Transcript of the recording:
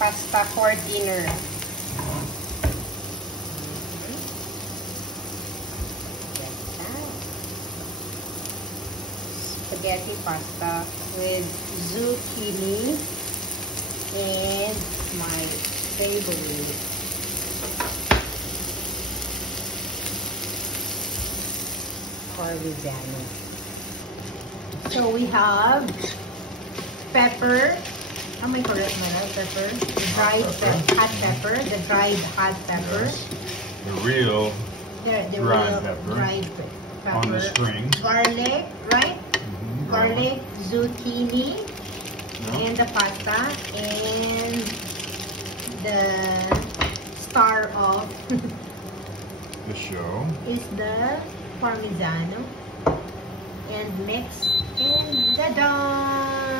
pasta for dinner. Spaghetti pasta with zucchini and my favorite Parmigiano. So we have pepper. Am I correct, Mara? Pepper, the dried hot pepper, the dried hot pepper. Yes. The real The dried real pepper. Dried pepper. On the string. Garlic, right? Garlic, zucchini, and the pasta, and the star of the show is the Parmigiano, and mix, and da-da!